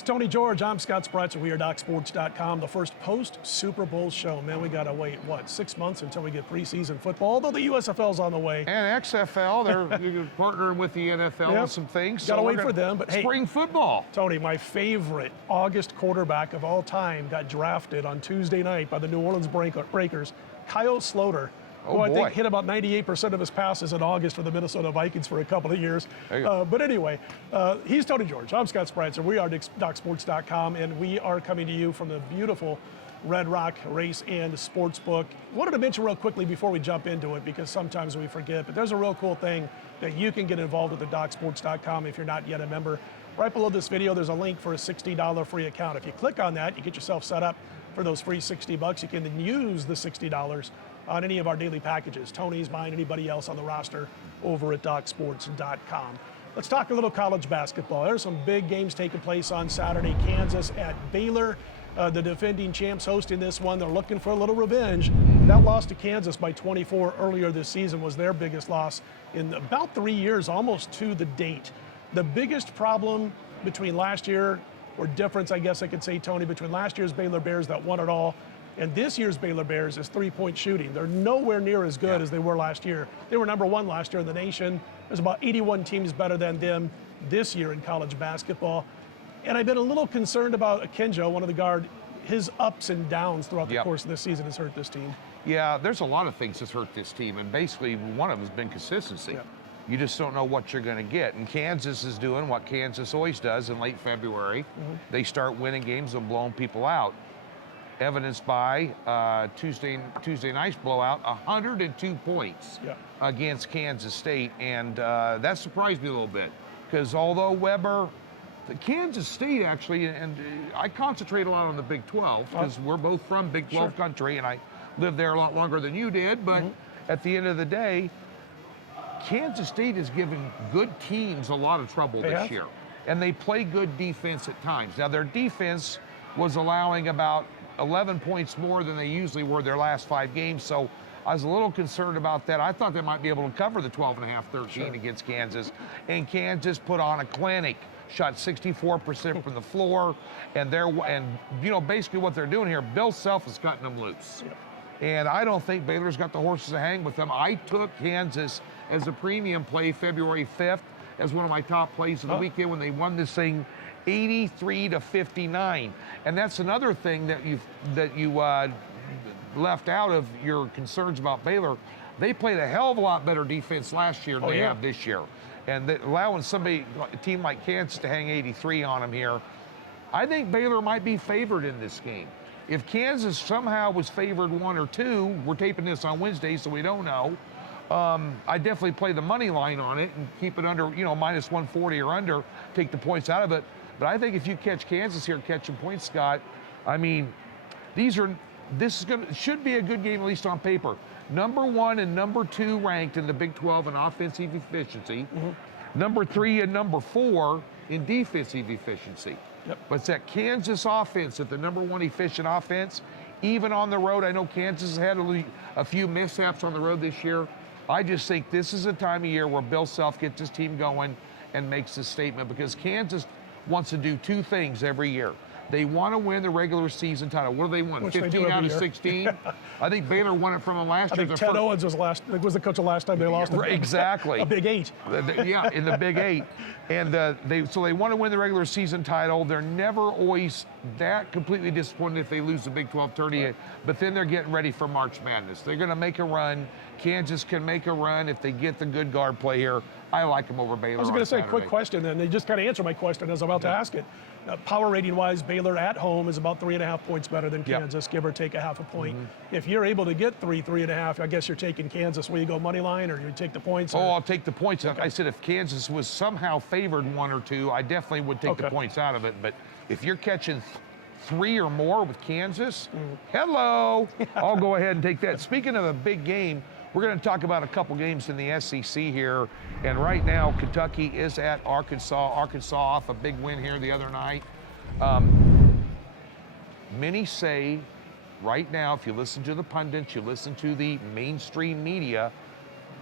It's Tony George. I'm Scott Spreitzer. We are DocSports.com, the first post-Super Bowl show. Man, we got to wait, 6 months until we get preseason football, although the USFL's on the way. And XFL, they're partnering with the NFL on some things. Got to wait for them. But hey, spring football. Tony, my favorite August quarterback of all time got drafted on Tuesday night by the New Orleans Breakers, Kyle Sloter. Oh, I think hit about 98% of his passes in August for the Minnesota Vikings for a couple of years. But anyway, he's Tony George. I'm Scott Spreitzer. We are DocSports.com, and we are coming to you from the beautiful Red Rock Race and Sportsbook. Wanted to mention real quickly before we jump into it, because sometimes we forget, but there's a real cool thing that you can get involved with at DocSports.com if you're not yet a member. Right below this video, there's a link for a $60 free account. If you click on that, you get yourself set up for those free $60. You can then use the $60 on any of our daily packages, Tony's, mine, anybody else on the roster over at DocSports.com. Let's talk a little college basketball. There's some big games taking place on Saturday. Kansas at Baylor, the defending champs hosting this one. They're looking for a little revenge. That loss to Kansas by 24 earlier this season was their biggest loss in about 3 years, almost to the date. The biggest problem between last year, or difference, I guess I could say, Tony, between last year's Baylor Bears that won it all and this year's Baylor Bears is three-point shooting. They're nowhere near as good as they were last year. They were number one last year in the nation. There's about 81 teams better than them this year in college basketball. And I've been a little concerned about Akinjo, one of the guard. His ups and downs throughout the course of this season has hurt this team. Yeah, there's a lot of things that's hurt this team, and basically one of them has been consistency. You just don't know what you're going to get. And Kansas is doing what Kansas always does in late February. They start winning games and blowing people out. Evidenced by Tuesday night's blowout, 102 points against Kansas State, and that surprised me a little bit, because although Weber, Kansas State actually, and I concentrate a lot on the Big 12 because we're both from Big 12 country, and I lived there a lot longer than you did, but at the end of the day, Kansas State is giving good teams a lot of trouble this year, and they play good defense at times. Now their defense was allowing about 11 points more than they usually were their last 5 games, so I was a little concerned about that. I thought they might be able to cover the 12.5, 13 against Kansas, and Kansas put on a clinic, shot 64% from the floor, and basically what they're doing here, Bill Self is cutting them loose. And I don't think Baylor's got the horses to hang with them. I took Kansas as a premium play February 5th as one of my top plays of the weekend when they won this thing 83-59, and that's another thing that you left out of your concerns about Baylor. They played a hell of a lot better defense last year than they have this year, and allowing a team like Kansas to hang 83 on them here, I think Baylor might be favored in this game. If Kansas somehow was favored 1 or 2, we're taping this on Wednesday, so we don't know. I definitely play the money line on it and keep it under, minus 140 or under, take the points out of it. But I think if you catch Kansas here catching points, Scott, I mean, should be a good game, at least on paper. Number 1 and number 2 ranked in the Big 12 in offensive efficiency. Number 3 and number 4 in defensive efficiency. But it's that Kansas offense, at the number 1 efficient offense, even on the road. I know Kansas has had a few mishaps on the road this year. I just think this is a time of year where Bill Self gets his team going and makes a statement, because Kansas wants to do 2 things every year. They want to win the regular season title. What do they want? 15 out of 16? I think Baylor won it from them last year. I think Ted Owens was the coach the last time they lost it. Exactly. A Big 8. Yeah, in the Big 8. And so they want to win the regular season title. They're never always that completely disappointed if they lose the Big 12 tournament, but then they're getting ready for March Madness. They're going to make a run. Kansas can make a run if they get the good guard play here. I like them over Baylor. I was going to say, quick question, and they just kind of answered my question as I was about to ask it. Power rating-wise, Baylor at home is about 3.5 points better than Kansas, give or take a half a point. If you're able to get 3.5, I guess you're taking Kansas. Will you go money line, or you take the points? Oh, I'll take the points. I said if Kansas was somehow favored 1 or 2, I definitely would take the points out of it. But if you're catching 3 or more with Kansas, hello, I'll go ahead and take that. Speaking of a big game, we're going to talk about a couple games in the SEC here. And right now, Kentucky is at Arkansas. Arkansas off a big win here the other night. Many say right now, if you listen to the pundits, you listen to the mainstream media,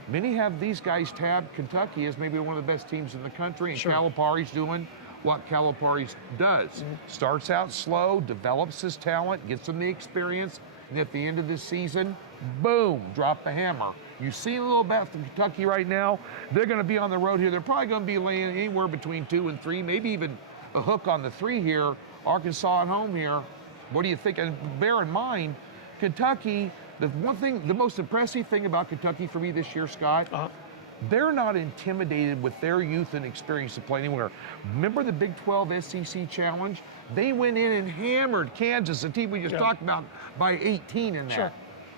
many have these guys tabbed Kentucky as maybe one of the best teams in the country. And Calipari's doing what Calipari does. Starts out slow, develops his talent, gets him the experience, and at the end of the season, boom, drop the hammer. You see a little bit from Kentucky right now. They're going to be on the road here. They're probably going to be laying anywhere between 2 and 3, maybe even a hook on the 3 here. Arkansas at home here. What do you think? And bear in mind, Kentucky, the most impressive thing about Kentucky for me this year, Scott, they're not intimidated with their youth and experience to play anywhere. Remember the Big 12 SEC Challenge? They went in and hammered Kansas, a team we just talked about, by 18 in that. Sure.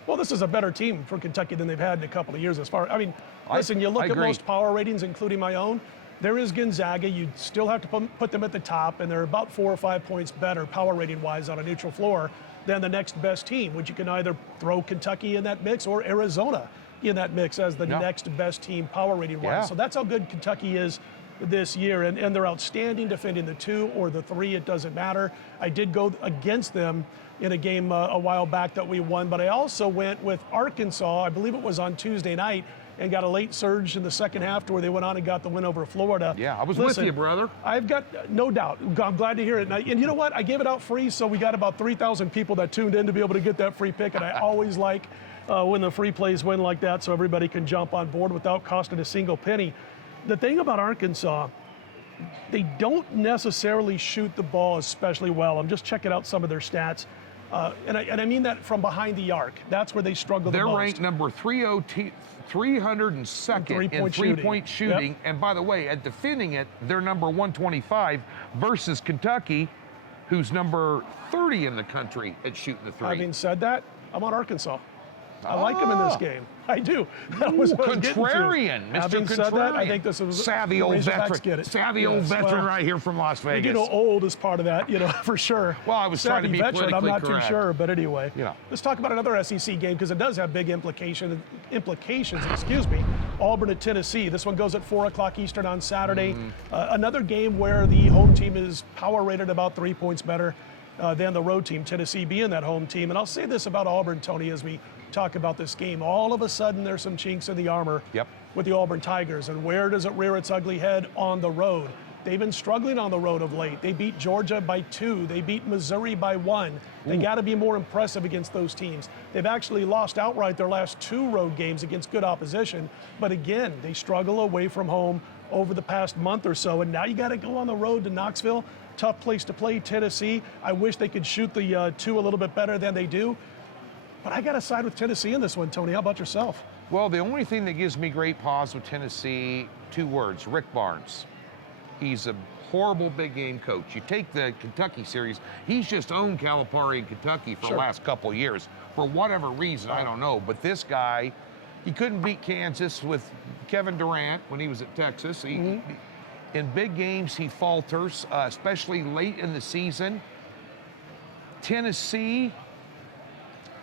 Well, this is a better team for Kentucky than they've had in a couple of years as far. I mean, listen, you look at most power ratings, including my own. There is Gonzaga. You still have to put them at the top, and they're about 4 or 5 points better power rating-wise on a neutral floor than the next best team, which you can either throw Kentucky in that mix or Arizona in that mix as the next best team power rating-wise. So that's how good Kentucky is this year, and they're outstanding defending the 2 or the 3. It doesn't matter. I did go against them in a game a while back that we won, but I also went with Arkansas, I believe it was on Tuesday night, and got a late surge in the second half to where they went on and got the win over Florida. Yeah, I was with you, brother. I've got no doubt. I'm glad to hear it. And you know what? I gave it out free, so we got about 3,000 people that tuned in to be able to get that free pick, and I always like when the free plays win like that so everybody can jump on board without costing a single penny. The thing about Arkansas, they don't necessarily shoot the ball especially well. I'm just checking out some of their stats. And I mean that from behind the arc. That's where they struggle the most. They're ranked number 302nd in three-point shooting. And by the way, at defending it, they're number 125 versus Kentucky, who's number 30 in the country at shooting the 3. Having said that, I'm on Arkansas. I like them in this game. I do. That was contrarian, Mr. Having Contrarian. said that, I think this is savvy old veteran. Savvy old veteran right here from Las Vegas. You know, old is part of that, for sure. Well, I was trying to be veteran, politically I'm not correct. Too sure, but anyway. Let's talk about another SEC game because it does have big implications. Auburn at Tennessee. This one goes at 4 o'clock Eastern on Saturday. Another game where the home team is power rated about 3 points better than the road team, Tennessee being that home team. And I'll say this about Auburn, Tony, as we talk about this game. All of a sudden, there's some chinks in the armor with the Auburn Tigers. And where does it rear its ugly head? On the road. They've been struggling on the road of late. They beat Georgia by 2. They beat Missouri by 1. They got to be more impressive against those teams. They've actually lost outright their last 2 road games against good opposition. But again, they struggle away from home over the past month or so. And now you got to go on the road to Knoxville. Tough place to play, Tennessee. I wish they could shoot the 2 a little bit better than they do. But I got to side with Tennessee in this one, Tony. How about yourself? Well, the only thing that gives me great pause with Tennessee, 2 words, Rick Barnes. He's a horrible big game coach. You take the Kentucky series, he's just owned Calipari in Kentucky for the last couple years. For whatever reason, I don't know. But this guy, he couldn't beat Kansas with Kevin Durant when he was at Texas. In big games, he falters, especially late in the season. Tennessee,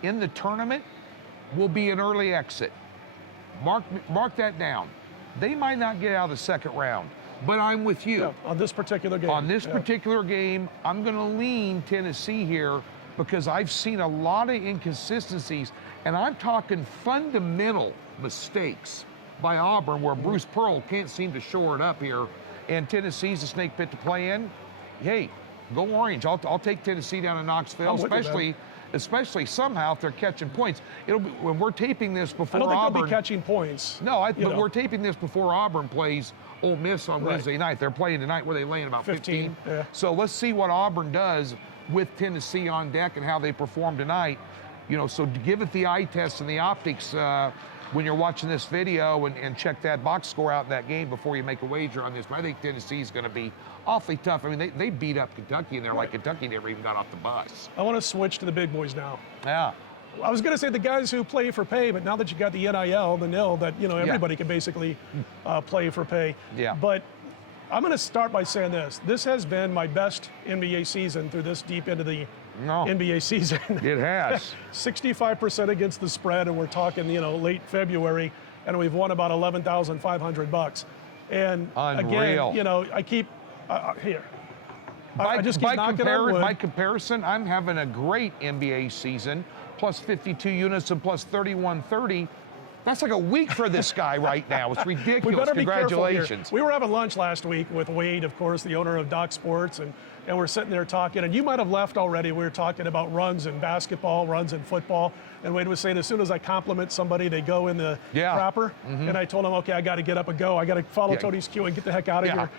in the tournament, will be an early exit. Mark that down. They might not get out of the second round, but I'm with you. Yeah, on this particular game. On this particular game, I'm going to lean Tennessee here because I've seen a lot of inconsistencies, and I'm talking fundamental mistakes by Auburn where Bruce Pearl can't seem to shore it up here, and Tennessee's a snake pit to play in. Hey, go Orange. I'll take Tennessee down to Knoxville, especially somehow if they're catching points. It'll be when we're taping this before Auburn. I don't think they'll be catching points. No, but we're taping this before Auburn plays Ole Miss on Wednesday night. They're playing tonight where they laying about 15. So let's see what Auburn does with Tennessee on deck and how they perform tonight. So give it the eye test and the optics when you're watching this video and check that box score out in that game before you make a wager on this. But I think Tennessee's going to be awfully tough. I mean, they beat up Kentucky, and they're like Kentucky never even got off the bus. I want to switch to the big boys now. Yeah. I was going to say the guys who play for pay, but now that you got the NIL, the NIL, that everybody can basically play for pay. Yeah. But I'm going to start by saying this. This has been my best NBA season through this deep into the NBA season. It has. 65% against the spread, and we're talking, late February, and we've won about $11,500. And unreal. Again, I keep here. I just keep knocking on wood. By comparison, I'm having a great NBA season, plus 52 units and plus 3130. That's like a week for this guy right now. It's ridiculous. We better be careful here. Congratulations. We were having lunch last week with Wade, of course, the owner of Doc Sports, and we're sitting there talking, and you might have left already. We were talking about runs in basketball, runs in football, and Wade was saying as soon as I compliment somebody, they go in the crapper, and I told him, okay, I got to get up and go. I got to follow Tony's cue and get the heck out of here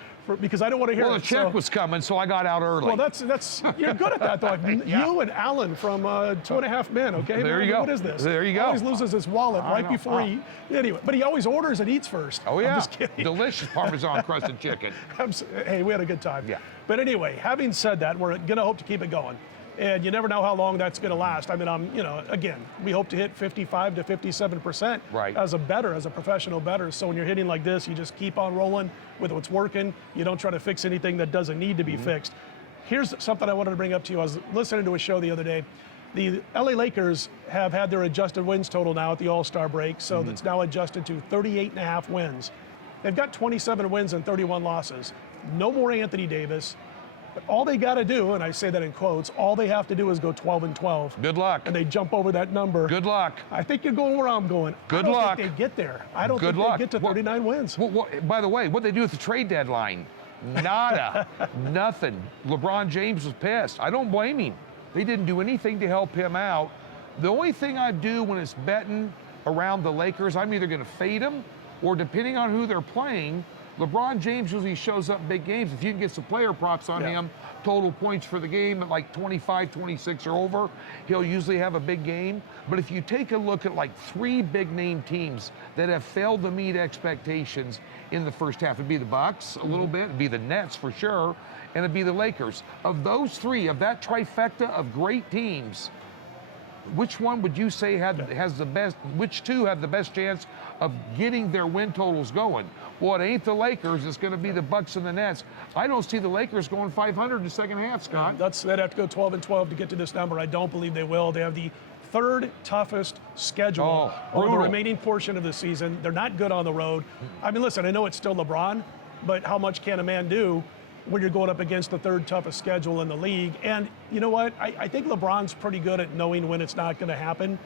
because I don't want to hear it. Well, the check was coming, so I got out early. Well, that's you're good at that, though. You and Alan from 2.5 Men, okay? There you go. What is this? There you go. Always loses his wallet right before he, anyway, but he always orders and eats first. Oh, yeah. I'm just kidding. Delicious Parmesan crusted chicken. Hey, we had a good time. Yeah. But anyway, having said that, we're going to hope to keep it going. And you never know how long that's going to last. I mean, again, we hope to hit 55 to 57% as a bettor, as a professional bettor. So when you're hitting like this, you just keep on rolling with what's working. You don't try to fix anything that doesn't need to be fixed. Here's something I wanted to bring up to you. I was listening to a show the other day. The LA Lakers have had their adjusted wins total now at the All-Star break, so that's now adjusted to 38.5 wins. They've got 27 wins and 31 losses. No more Anthony Davis. But all they got to do, and I say that in quotes, all they have to do is go 12-12. Good luck. And they jump over that number. Good luck. I think you're going where I'm going. Good luck. luck. I don't think they get there. I don't think they get to 39 wins. By the way, what they do at the trade deadline? Nada. Nothing. LeBron James was pissed. I don't blame him. They didn't do anything to help him out. The only thing I do when it's betting around the Lakers, I'm either going to fade them or, depending on who they're playing, LeBron James usually shows up big games. If you can get some player props on him, total points for the game at like 25, 26 or over, he'll usually have a big game. But if you take a look at like 3 big name teams that have failed to meet expectations in the first half, it'd be the Bucks a little bit, it'd be the Nets for sure, and it'd be the Lakers. Of those 3, of that trifecta of great teams, which one would you say has the best, which 2 have the best chance of getting their win totals going? Well, it ain't the Lakers, it's going to be the Bucks and the Nets. I don't see the Lakers going 500 in the second half, Scott. They'd have to go 12-12 to get to this number. I don't believe they will. They have the 3rd toughest schedule over the remaining portion of the season. They're not good on the road. I mean, listen, I know it's still LeBron, but how much can a man do when you're going up against the 3rd toughest schedule in the league? And you know what? I think LeBron's pretty good at knowing when it's not going to happen.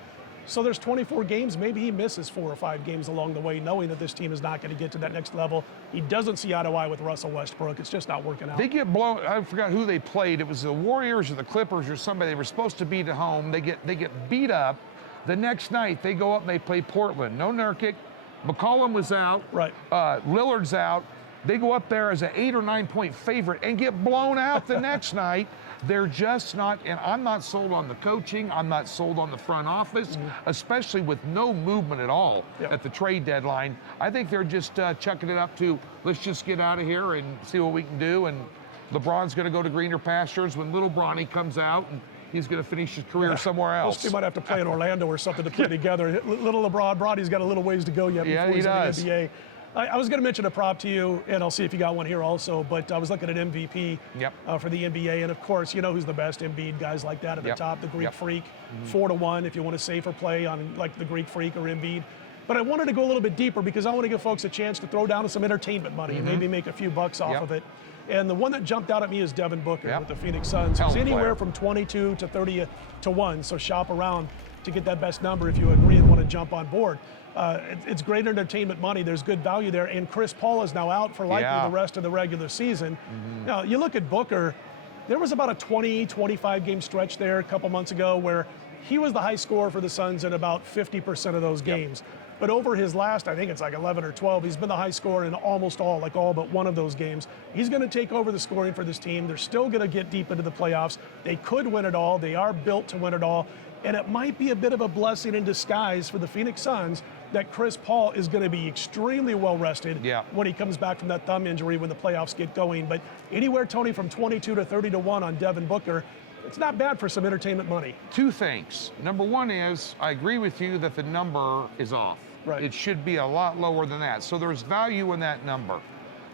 So there's 24 games. Maybe he misses 4 or 5 games along the way, knowing that this team is not going to get to that next level. He doesn't see eye to eye with Russell Westbrook. It's just not working out. They get blown. I forgot who they played. It was the Warriors or the Clippers or somebody. They were supposed to beat at home. They get beat up. The next night they go up and they play Portland. No Nurkic. McCollum was out. Right. Lillard's out. They go up there as an 8 or 9 point favorite and get blown out the next night. They're just not, and I'm not sold on the coaching. I'm not sold on the front office, especially with no movement at all at the trade deadline. I think they're just chucking it up to, let's just get out of here and see what we can do. And LeBron's going to go to greener pastures when little Bronny comes out, and he's going to finish his career somewhere else. He might have to play in Orlando or something to play together. Little LeBron, Bronny's got a little ways to go yet before he's in the NBA. I was going to mention a prop to you, and I'll see if you got one here also, but I was looking at MVP for the NBA, and of course, you know who's the best, Embiid, guys like that at the top, the Greek Freak, 4-1 if you want a safer play on like the Greek Freak or Embiid. But I wanted to go a little bit deeper because I want to give folks a chance to throw down some entertainment money and maybe make a few bucks off of it. And the one that jumped out at me is Devin Booker with the Phoenix Suns. It's anywhere from 22 to 30 to 1, so shop around to get that best number if you agree and want to jump on board. It's great entertainment money. There's good value there. And Chris Paul is now out for likely the rest of the regular season. Now, you look at Booker, there was about a 20, 25 game stretch there a couple months ago where he was the high scorer for the Suns in about 50% of those games. But over his last, I think it's like 11 or 12, he's been the high scorer in almost all but one of those games. He's going to take over the scoring for this team. They're still going to get deep into the playoffs. They could win it all. They are built to win it all. And it might be a bit of a blessing in disguise for the Phoenix Suns that Chris Paul is going to be extremely well rested when he comes back from that thumb injury when the playoffs get going. But anywhere, Tony, from 22 to 30 to 1 on Devin Booker, it's not bad for some entertainment money. 2 things. Number one is, I agree with you that the number is off. Right. It should be a lot lower than that. So there's value in that number.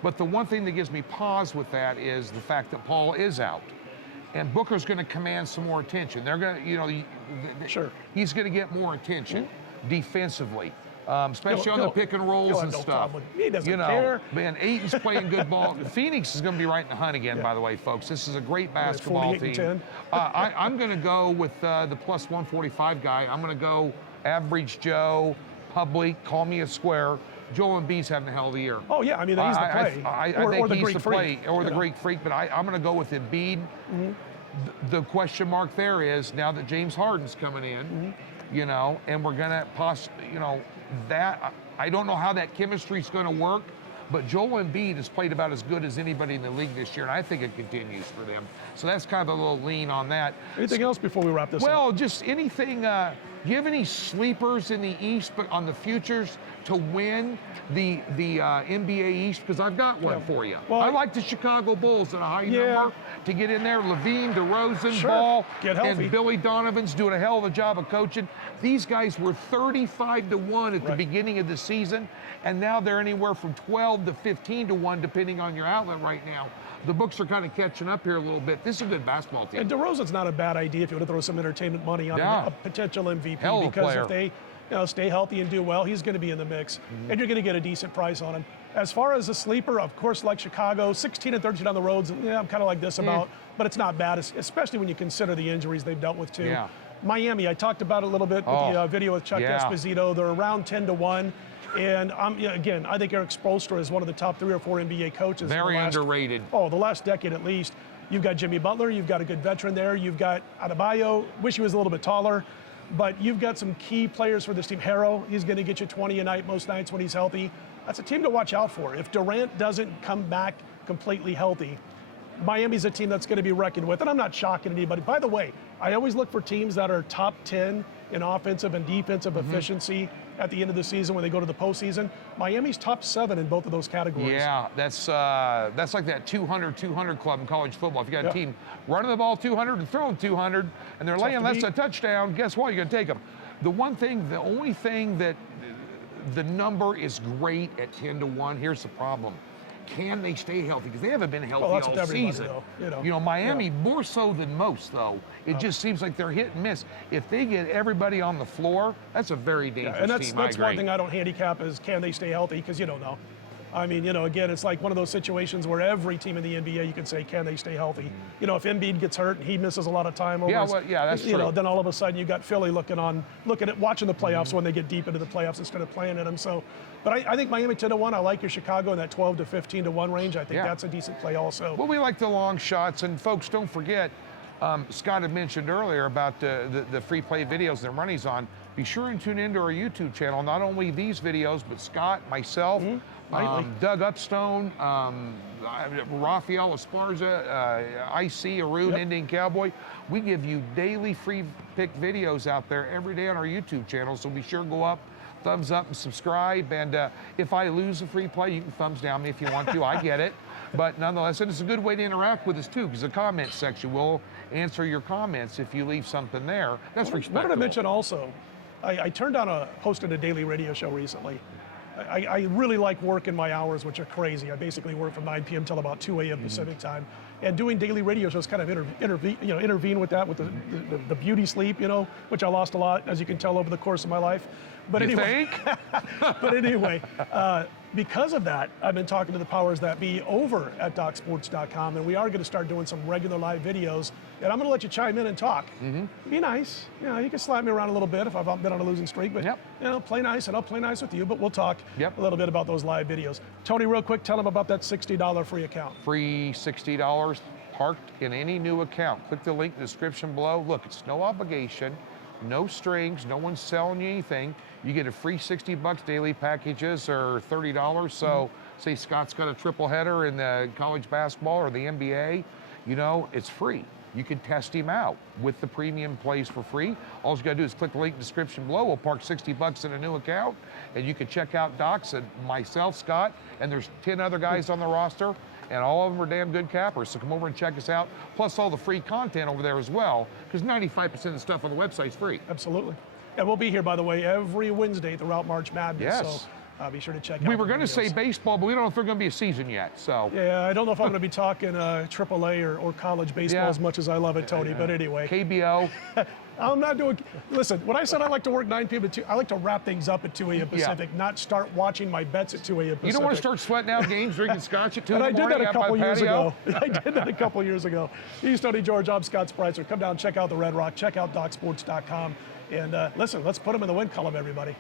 But the one thing that gives me pause with that is the fact that Paul is out. And Booker's going to command some more attention. They're going to, he's going to get more attention defensively, especially on the pick and rolls and stuff. He doesn't care. Man, Ayton's playing good ball. Phoenix is going to be right in the hunt again, by the way, folks. This is a great basketball team. I'm going to go with the plus 145 guy. I'm going to go average Joe, public, call me a square. Joel Embiid's having a hell of a year. Oh, yeah, I mean, he's the play. I think he's the play, or the Greek freak, but I'm going to go with Embiid. The question mark there is, now that James Harden's coming in, you know, and we're going to that, I don't know how that chemistry's going to work, but Joel Embiid has played about as good as anybody in the league this year, and I think it continues for them. So that's kind of a little lean on that. Anything else before we wrap this up? Well, just anything, do you have any sleepers in the East, but on the futures to win the NBA East? Because I've got one for you. Well, I like the Chicago Bulls at a high number to get in there. Levine, DeRozan, Ball, and Billy Donovan's doing a hell of a job of coaching. These guys were 35-1 at the beginning of the season, and now they're anywhere from 12 to 15-1, depending on your outlet right now. The books are kind of catching up here a little bit. This is a good basketball team. And DeRozan's not a bad idea if you want to throw some entertainment money on a potential MVP, because if they stay healthy and do well, he's going to be in the mix, and you're going to get a decent price on him. As far as a sleeper, of course, like Chicago, 16-13 on the roads. I'm kind of like this about, but it's not bad, especially when you consider the injuries they've dealt with too. Miami, I talked about it a little bit with the video with Chuck Esposito. They're around 10-1. And again, I think Eric Spoelstra is one of the top 3 or 4 NBA coaches. Very underrated. Oh, the last decade at least. You've got Jimmy Butler. You've got a good veteran there. You've got Adebayo. Wish he was a little bit taller. But you've got some key players for this team. Harrow, he's going to get you 20 a night most nights when he's healthy. That's a team to watch out for. If Durant doesn't come back completely healthy, Miami's a team that's going to be reckoned with. And I'm not shocking anybody. By the way, I always look for teams that are top 10 in offensive and defensive efficiency at the end of the season when they go to the postseason. Miami's top 7 in both of those categories. Yeah, that's like that 200-200 club in college football. If you got a team running the ball 200 and throwing 200, and they're laying less than a touchdown, guess what? You're going to take them. The only thing that the number is great at 10-1. Here's the problem. Can they stay healthy? Because they haven't been healthy all season. Miami, more so than most, though. It just seems like they're hit and miss. If they get everybody on the floor, that's a very dangerous team. And that's one thing I don't handicap is, can they stay healthy? Because you don't know. I mean, again, it's like one of those situations where every team in the NBA, you can say, can they stay healthy? If Embiid gets hurt and he misses a lot of time over that's true. Then all of a sudden you got Philly watching the playoffs when they get deep into the playoffs instead of playing in them. So, but I think Miami 10-1. I like your Chicago in that 12 to 15-1 range. I think that's a decent play also. Well, we like the long shots, and folks, don't forget, Scott had mentioned earlier about the free play videos that Runny's on. Be sure and tune into our YouTube channel. Not only these videos, but Scott, myself, Doug Upstone, Rafael Esparza, IC, Arun, Indian Cowboy. We give you daily free pick videos out there every day on our YouTube channel, so be sure to go up, thumbs up, and subscribe. And if I lose a free play, you can thumbs down me if you want to. I get it. But nonetheless, it's a good way to interact with us, too, because the comment section will answer your comments if you leave something there. That's respectable. Wanted to mention also, I turned on hosted a daily radio show recently. I really like working my hours, which are crazy. I basically work from 9 p.m. till about 2 a.m. Pacific time. And doing daily radio shows kind of intervene with that, with the beauty sleep, which I lost a lot, as you can tell, over the course of my life. But anyway, because of that, I've been talking to the powers that be over at DocSports.com, and we are going to start doing some regular live videos. And I'm going to let you chime in and talk. Be nice. You can slap me around a little bit if I've been on a losing streak, but play nice, and I'll play nice with you. But we'll talk a little bit about those live videos. Tony, real quick, tell them about that $60 free account. Free $60 parked in any new account. Click the link in the description below. Look, it's no obligation, no strings, no one's selling you anything. You get a free $60 daily packages or $30. So say Scott's got a triple header in the college basketball or the NBA, it's free. You can test him out with the premium plays for free. All you gotta do is click the link in the description below. We'll park $60 in a new account, and you can check out Docs and myself, Scott, and there's 10 other guys on the roster, and all of them are damn good cappers. So come over and check us out. Plus all the free content over there as well, because 95% of the stuff on the website is free. Absolutely. And we'll be here, by the way, every Wednesday throughout March Madness. Yes. So be sure to check out. We were going to say baseball, but we don't know if there's going to be a season yet. So yeah, I don't know if I'm going to be talking AAA or college baseball as much as I love it, Tony. But anyway, KBO. I'm not doing. Listen, when I said I like to work 9 p.m. to 2, I like to wrap things up at 2 a.m. Pacific, not start watching my bets at 2 a.m. Pacific. You don't want to start sweating out games, drinking scotch at 2 in the morning. morning. I did that a couple years ago. I did that a couple years ago. He's Tony George. I'm Scott Spreitzer. Come down, check out the Red Rock. Check out DocSports.com. And listen, let's put them in the win column, everybody.